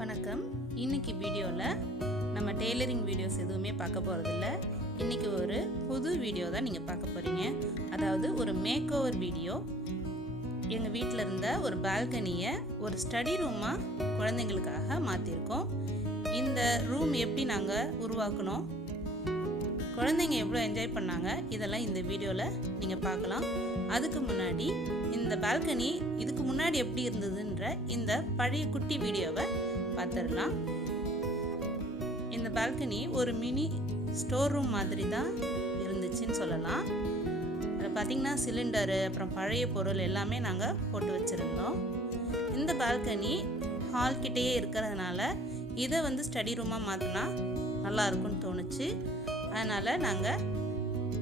வணக்கம். இன்னைக்கு வீடியோவில் நம்ம டெய்லரிங் வீடியோஸ் எதுவுமே பார்க்க போகிறதில்ல. இன்றைக்கி ஒரு புது வீடியோ தான் நீங்கள் பார்க்க போகிறீங்க. அதாவது ஒரு மேக் ஓவர் வீடியோ. எங்கள் வீட்டில் இருந்த ஒரு பால்கனியை ஒரு ஸ்டடி ரூமாக குழந்தைங்களுக்காக மாற்றிருக்கோம். இந்த ரூம் எப்படி நாங்கள் உருவாக்கணும், குழந்தைங்க எவ்வளோ என்ஜாய் பண்ணாங்க, இதெல்லாம் இந்த வீடியோவில் நீங்கள் பார்க்கலாம். அதுக்கு முன்னாடி இந்த பால்கனி இதுக்கு முன்னாடி எப்படி இருந்ததுன்ற இந்த பழைய குட்டி வீடியோவை பார்த்துடலாம். இந்த பால்கனி ஒரு மினி ஸ்டோர் ரூம் மாதிரி தான் இருந்துச்சுன்னு சொல்லலாம். அதில் பார்த்திங்கன்னா சிலிண்டரு, அப்புறம் பழைய பொருள் எல்லாமே நாங்கள் போட்டு வச்சுருந்தோம். இந்த பால்கனி ஹால் கிட்டேயே இருக்கிறதுனால இதை ஸ்டடி ரூமாக மாற்றினா நல்லாயிருக்குன்னு தோணுச்சு. அதனால் நாங்கள்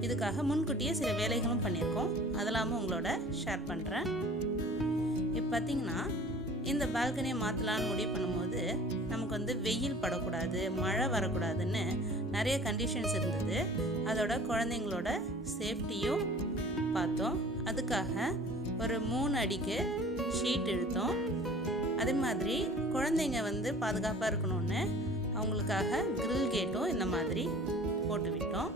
இதுக்காக முன்கூட்டியே சில வேலைகளும் பண்ணியிருக்கோம். அதெல்லாமும் உங்களோட ஷேர் பண்ணுறேன். இப்போ பார்த்திங்கன்னா இந்த பால்கனியை மாற்றலான்னு முடிவு பண்ணும்போது நமக்கு வெயில் படக்கூடாது, மழை வரக்கூடாதுன்னு நிறைய கண்டிஷன்ஸ் இருந்தது. அதோட குழந்தைங்களோட சேஃப்டியும் பார்த்தோம். அதுக்காக ஒரு 3 அடிக்கு ஷீட் இழுத்தோம். அதே மாதிரி குழந்தைங்க பாதுகாப்பாக இருக்கணும்னு அவங்களுக்காக கிரில் கேட்டும் இந்த மாதிரி போட்டு விட்டோம்.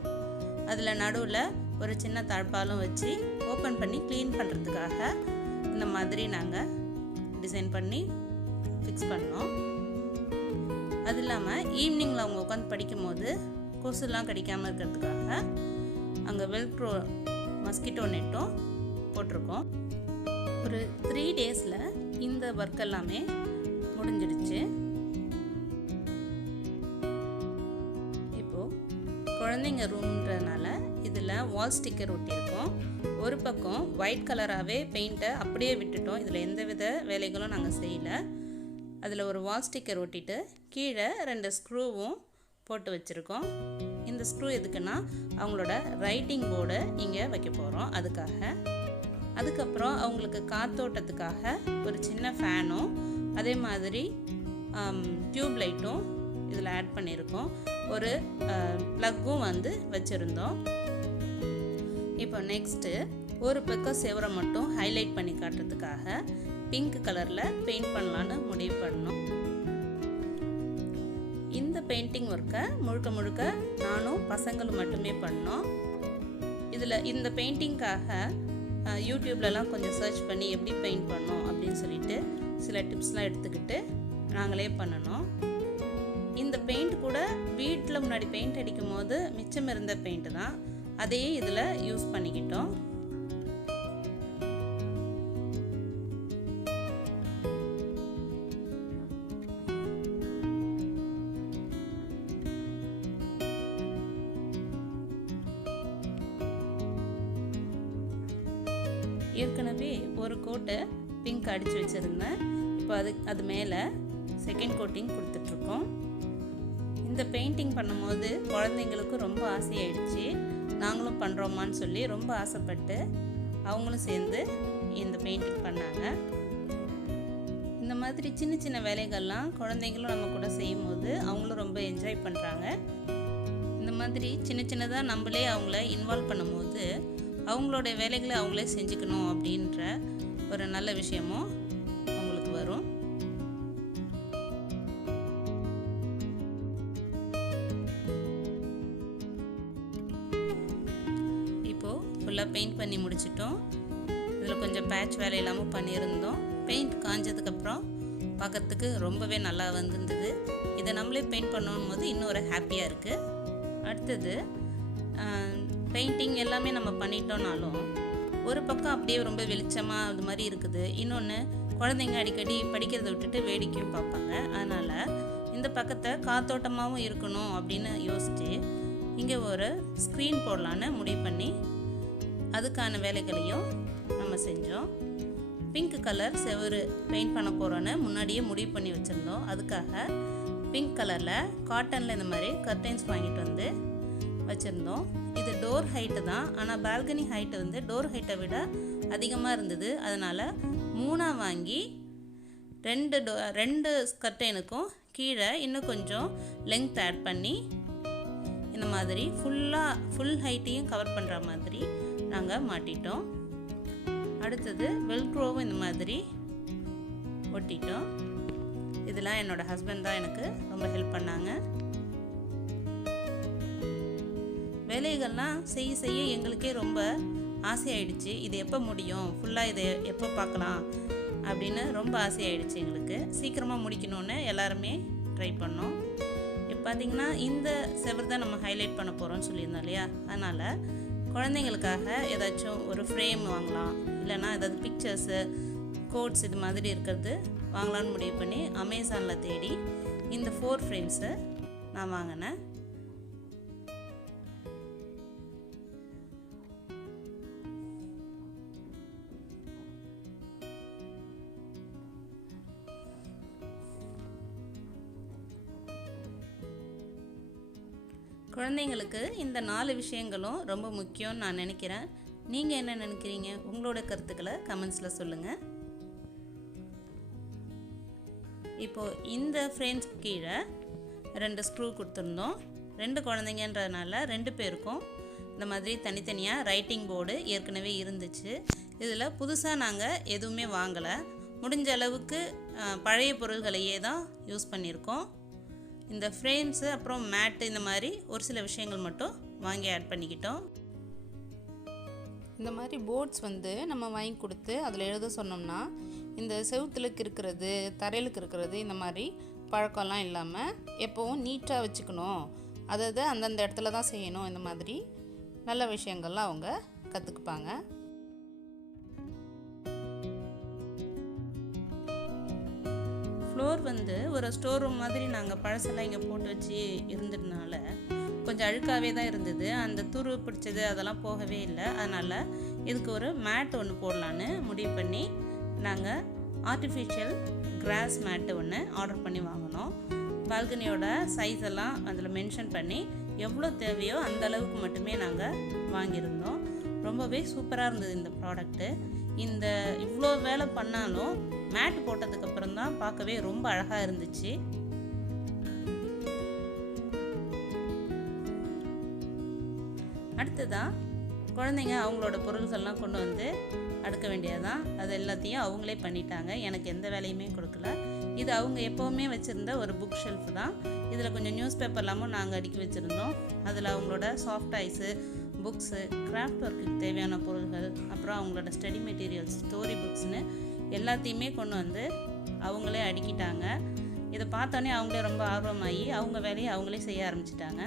அதில் நடுவில் ஒரு சின்ன தாழ்பாலும் வச்சு ஓப்பன் பண்ணி க்ளீன் பண்ணுறதுக்காக இந்த மாதிரி நாங்கள் டிசைன் பண்ணி ஃபிக்ஸ் பண்ணோம். அது இல்லாமல் ஈவினிங்கில் அவங்க உட்காந்து படிக்கும்போது கொசுலாம் கடிக்காமல் இருக்கிறதுக்காக அங்கே வெல்க்ரோ மஸ்கிட்டோ நெட்டும் போட்டிருக்கோம். ஒரு 3 டேஸில் இந்த ஒர்க் எல்லாமே முடிஞ்சிடுச்சு. இப்போது குழந்தைங்க ரூம்ன்றதுனால இதில் வால் ஸ்டிக்கர் ஒட்டியிருக்கோம். ஒரு பக்கம் ஒயிட் கலராகவே பெயிண்ட்டை அப்படியே விட்டுட்டோம். இதில் எந்த வித வேலைகளும் நாங்கள் செய்யலை. அதில் ஒரு வால் ஸ்டிக்கர் ஒட்டிட்டு கீழே 2 ஸ்க்ரூவும் போட்டு வச்சுருக்கோம். இந்த ஸ்க்ரூ எதுக்குன்னா அவங்களோட ரைட்டிங் போர்டை இங்கே வைக்க போகிறோம், அதுக்காக. அதுக்கப்புறம் அவங்களுக்கு காத்தோட்டத்துக்காக ஒரு சின்ன ஃபேனும் அதே மாதிரி டியூப் லைட்டும் இதில் ஆட் பண்ணியிருக்கோம். ஒரு ப்ளக்கும் வச்சுருந்தோம். இப்போ நெக்ஸ்ட்டு ஒரு பக்கம் செவரை மட்டும் ஹைலைட் பண்ணி காட்டுறதுக்காக பிங்க் கலரில் பெயிண்ட் பண்ணலான்னு முடிவு பண்ணோம். இந்த பெயிண்டிங் ஒர்க்கை முழுக்க நானும் பசங்களும் மட்டுமே பண்ணோம். இதில் இந்த பெயிண்டிங்காக யூடியூப்லலாம் கொஞ்சம் சர்ச் பண்ணி எப்படி பெயிண்ட் பண்ணோம் அப்படின்னு சொல்லிட்டு சில டிப்ஸ்லாம் எடுத்துக்கிட்டு நாங்களே பண்ணணும். இந்த பெயிண்ட் கூட வீட்டில் முன்னாடி பெயிண்ட் அடிக்கும் போது மிச்சம் இருந்த பெயிண்ட் தான், அதையே இதில் யூஸ் பண்ணிக்கிட்டோம். ஏற்கனவே ஒரு கோட்டை பிங்க் அடித்து வச்சுருந்தேன். இப்போ அது மேலே செகண்ட் கோட்டிங் கொடுத்துட்ருக்கோம். இந்த பெயிண்டிங் பண்ணும்போது குழந்தைங்களுக்கு ரொம்ப ஆசையாயிடுச்சு. நாங்களும் பண்ணுறோமான்னு சொல்லி ரொம்ப ஆசைப்பட்டு அவங்களும் சேர்ந்து இந்த பெயிண்டிங் பண்ணாங்க. இந்த மாதிரி சின்ன சின்ன வேலைகள்லாம் குழந்தைங்களும் நம்ம கூட செய்யும் போது அவங்களும் ரொம்ப என்ஜாய் பண்ணுறாங்க. இந்த மாதிரி சின்ன சின்னதாக நம்மளே அவங்கள இன்வால்வ் பண்ணும்போது அவங்களோட வேலைகளை அவங்களே செஞ்சுக்கணும் அப்படின்ற ஒரு நல்ல விஷயமும் அவங்களுக்கு வரும். ஃபுல்லாக பெயிண்ட் பண்ணி முடிச்சிட்டோம். இதில் கொஞ்சம் பேட்ச் வேலை இல்லாமல் பண்ணியிருந்தோம். பெயிண்ட் காஞ்சதுக்கப்புறம் பார்க்கறதுக்கு ரொம்பவே நல்லா வந்திருந்தது. இதை நம்மளே பெயிண்ட் பண்ணணும் போது இன்னும் ஒரு ஹாப்பியாக இருக்குது. அடுத்தது பெயிண்டிங் எல்லாமே நம்ம பண்ணிட்டோம்னாலும் ஒரு பக்கம் அப்படியே ரொம்ப வெளிச்சமாக அது மாதிரி இருக்குது. இன்னொன்று குழந்தைங்க அடிக்கடி படிக்கிறத விட்டுட்டு வேடிக்கையும் பார்ப்பாங்க. அதனால் இந்த பக்கத்தை காத்தோட்டமாகவும் இருக்கணும் அப்படின்னு யோசித்து இங்கே ஒரு ஸ்க்ரீன் போடலான்னு முடிவு பண்ணி அதுக்கான வேலைகளையும் நம்ம செஞ்சோம். பிங்க் கலர் செவரு பெயிண்ட் பண்ண போகிறோன்னு முன்னாடியே முடிவு பண்ணி வச்சுருந்தோம். அதுக்காக பிங்க் கலரில் காட்டனில் இந்த மாதிரி கர்டைன்ஸ் வாங்கிட்டு வச்சுருந்தோம். இது டோர் ஹைட்டு தான், ஆனால் பால்கனி ஹைட்டு டோர் ஹைட்டை விட அதிகமாக இருந்தது. அதனால் 3 வாங்கி 2 கர்டைனுக்கும் கீழே இன்னும் கொஞ்சம் லெங்த் ஆட் பண்ணி இந்த மாதிரி ஃபுல் ஹைட்டையும் கவர் பண்ணுற மாதிரி நாங்கள் மாட்டிட்டோம். அடுத்தது வெல்க்ரோவும் இந்த மாதிரி ஒட்டிட்டோம். இதெல்லாம் என்னோட ஹஸ்பண்ட் தான் எனக்கு ரொம்ப ஹெல்ப் பண்ணாங்க. வேலைகள்லாம் செய்ய எங்களுக்கே ரொம்ப ஆசையாயிடுச்சு. இது எப்போ முடியும், ஃபுல்லாக இதை எப்போ பார்க்கலாம் அப்படின்னு ரொம்ப ஆசையாயிடுச்சு எங்களுக்கு. சீக்கிரமாக முடிக்கணும்னு எல்லாருமே ட்ரை பண்ணோம். இப்போ பார்த்திங்கன்னா இந்த செவர் தான் நம்ம ஹைலைட் பண்ண போகிறோம்னு சொல்லியிருந்தோம் இல்லையா, அதனால் குழந்தைங்களுக்காக ஏதாச்சும் ஒரு ஃப்ரேம் வாங்கலாம், இல்லைனா ஏதாவது பிக்சர்ஸு கோட்ஸ் இது மாதிரி இருக்கிறது வாங்கலான்னு முடிவு பண்ணி அமேசானில் தேடி இந்த 4 ஃப்ரேம்ஸை நான் வாங்கினேன். குழந்தைங்களுக்கு இந்த 4 விஷயங்களும் ரொம்ப முக்கியம்னு நான் நினைக்கிறேன். நீங்கள் என்ன நினைக்கிறீங்க? உங்களோட கருத்துக்களை கமெண்ட்ஸில் சொல்லுங்கள். இப்போது இந்த ஃப்ரேம்ஸ் கீழே 2 ஸ்க்ரூ கொடுத்துருந்தோம். 2 குழந்தைங்கன்றதுனால 2 பேருக்கும் இந்த மாதிரி தனித்தனியாக ரைட்டிங் போர்டு ஏற்கனவே இருந்துச்சு. இதில் புதுசாக நாங்கள் எதுவுமே வாங்கலை. முடிஞ்ச அளவுக்கு பழைய பொருள்களையே தான் யூஸ் பண்ணியிருக்கோம். இந்த ஃப்ரேம்ஸு அப்புறம் மேட்டு இந்த மாதிரி ஒரு சில விஷயங்கள் மட்டும் வாங்கி ஆட் பண்ணிக்கிட்டோம். இந்த மாதிரி போர்ட்ஸ் நம்ம வாங்கி கொடுத்து அதில் எழுத சொன்னோம்னா இந்த செவுத்துலுக்கு இருக்கிறது, தரையிலுக்கு இருக்கிறது இந்த மாதிரி பழக்கம்லாம் இல்லாமல் எப்போவும் நீட்டாக வச்சுக்கணும், அதாவது அந்தந்த இடத்துல தான் செய்யணும், இந்த மாதிரி நல்ல விஷயங்கள்லாம் அவங்க கற்றுக்குப்பாங்க. ஃப்ளோர் ஒரு ஸ்டோர் ரூம் மாதிரி நாங்கள் பழசெல்லாம் இங்கே போட்டு வச்சு இருந்ததுனால கொஞ்சம் அழுக்காகவே தான் இருந்தது. அந்த துரு பிடிச்சது அதெல்லாம் போகவே இல்லை. அதனால் இதுக்கு ஒரு மேட் ஒன்று போடலான்னு முடிவு பண்ணி நாங்கள் ஆர்டிஃபிஷியல் கிராஸ் மேட்டு ஒன்று ஆர்டர் பண்ணி வாங்கினோம். பால்கனியோட சைஸ் எல்லாம் அதில் மென்ஷன் பண்ணி எவ்வளோ தேவையோ அந்த அளவுக்கு மட்டுமே நாங்கள் வாங்கியிருந்தோம். ரொம்பவே சூப்பராக இருந்தது இந்த ப்ராடக்ட்டு. இந்த இவ்வளோ வேலை பண்ணாலும் மேட் போட்டதுக்கப்புறம் தான் பார்க்கவே ரொம்ப அழகாக இருந்துச்சு. அடுத்ததான் குழந்தைங்க அவங்களோட பொருள்கள்லாம் கொண்டு வந்து அடுக்க வேண்டியதுதான். அது எல்லாத்தையும் அவங்களே பண்ணிட்டாங்க, எனக்கு எந்த வேலையுமே கொடுக்கல. இது அவங்க எப்போவுமே வச்சுருந்த ஒரு புக் ஷெல்ஃப் தான். இதில் கொஞ்சம் நியூஸ் பேப்பர்லாமும் நாங்கள் அடுக்கி வச்சுருந்தோம். அதில் அவங்களோட சாஃப்ட் டாய்ஸு, புக்ஸு, கிராஃப்ட் ஒர்க்குக்கு தேவையான பொருள்கள், அப்புறம் அவங்களோட ஸ்டடி மெட்டீரியல்ஸ், ஸ்டோரி புக்ஸ்னு எல்லாத்தையுமே கொண்டு வந்து அவங்களே அடுக்கிட்டாங்க. இதை பார்த்தோன்னே அவங்களே ரொம்ப ஆர்வமாகி அவங்க வேலையை அவங்களே செய்ய ஆரம்பிச்சிட்டாங்க.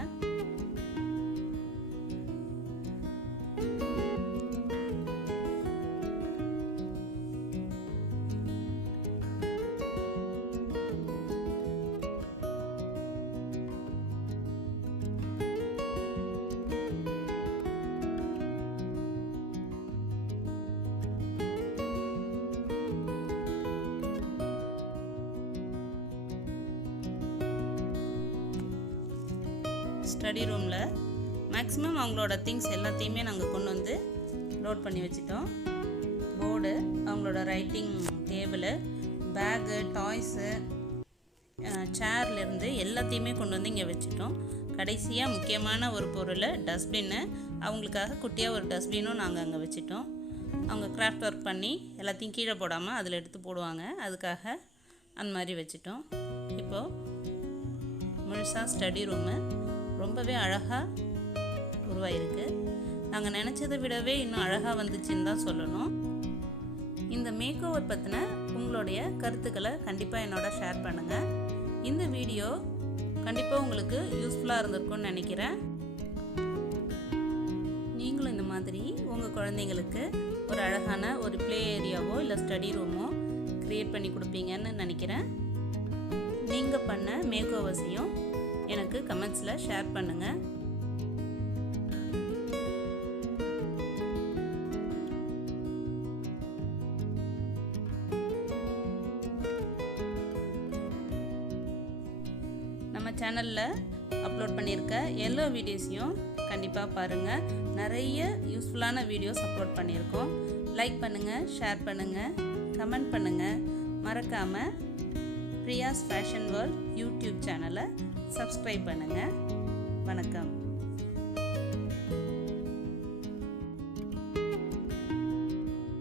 ஸ்டடி ரூமில் மேக்ஸிமம் அவங்களோட திங்ஸ் எல்லாத்தையுமே நாங்கள் கொண்டு வந்து லோட் பண்ணி வச்சிட்டோம். போர்டு, அவங்களோட ரைட்டிங் டேபிள், பேகு, டாய்ஸு, சேர்லேருந்து எல்லாத்தையுமே கொண்டு வந்து இங்கே வச்சுட்டோம். கடைசியாக முக்கியமான ஒரு பொருள் டஸ்ட்பின்னு, அவங்களுக்காக குட்டியாக ஒரு டஸ்ட்பினும் நாங்கள் அங்கே வச்சுட்டோம். அவங்க கிராஃப்ட் ஒர்க் பண்ணி எல்லாத்தையும் கீழே போடாமல் அதில் எடுத்து போடுவாங்க, அதுக்காக அந்த மாதிரி வச்சுட்டோம். இப்போது முழுசாக ஸ்டடி ரூமு ரொம்பவே அழகாக உருவாயிருக்கு. நாங்கள் நினச்சதை விடவே இன்னும் அழகாக வந்துச்சுன்னு தான் சொல்லணும். இந்த மேக் ஓவர் பற்றின உங்களுடைய கருத்துக்களை கண்டிப்பாக என்னோட ஷேர் பண்ணுங்கள். இந்த வீடியோ கண்டிப்பாக உங்களுக்கு யூஸ்ஃபுல்லாக இருந்திருக்கும்னு நினைக்கிறேன். நீங்களும் இந்த மாதிரி உங்கள் குழந்தைங்களுக்கு ஒரு அழகான ஒரு ப்ளே ஏரியாவோ இல்லை ஸ்டடி ரூமோ க்ரியேட் பண்ணி கொடுப்பீங்கன்னு நினைக்கிறேன். நீங்கள் பண்ண மேக் ஓவர்ஸையும் எனக்கு கமெண்ட்ஸில் ஷேர் பண்ணுங்கள். நம்ம சேனலில் அப்லோட் பண்ணியிருக்க எல்லா வீடியோஸையும் கண்டிப்பாக பாருங்கள். நிறைய யூஸ்ஃபுல்லான வீடியோஸ் அப்லோட் பண்ணியிருக்கோம். லைக் பண்ணுங்கள், ஷேர் பண்ணுங்கள், கமெண்ட் பண்ணுங்கள். மறக்காமல் பிரியாஸ் ஃபேஷன் வேர்ல்ட் யூடியூப் சேனலை சப்ஸ்கிரைப் பண்ணுங்கள். வணக்கம்.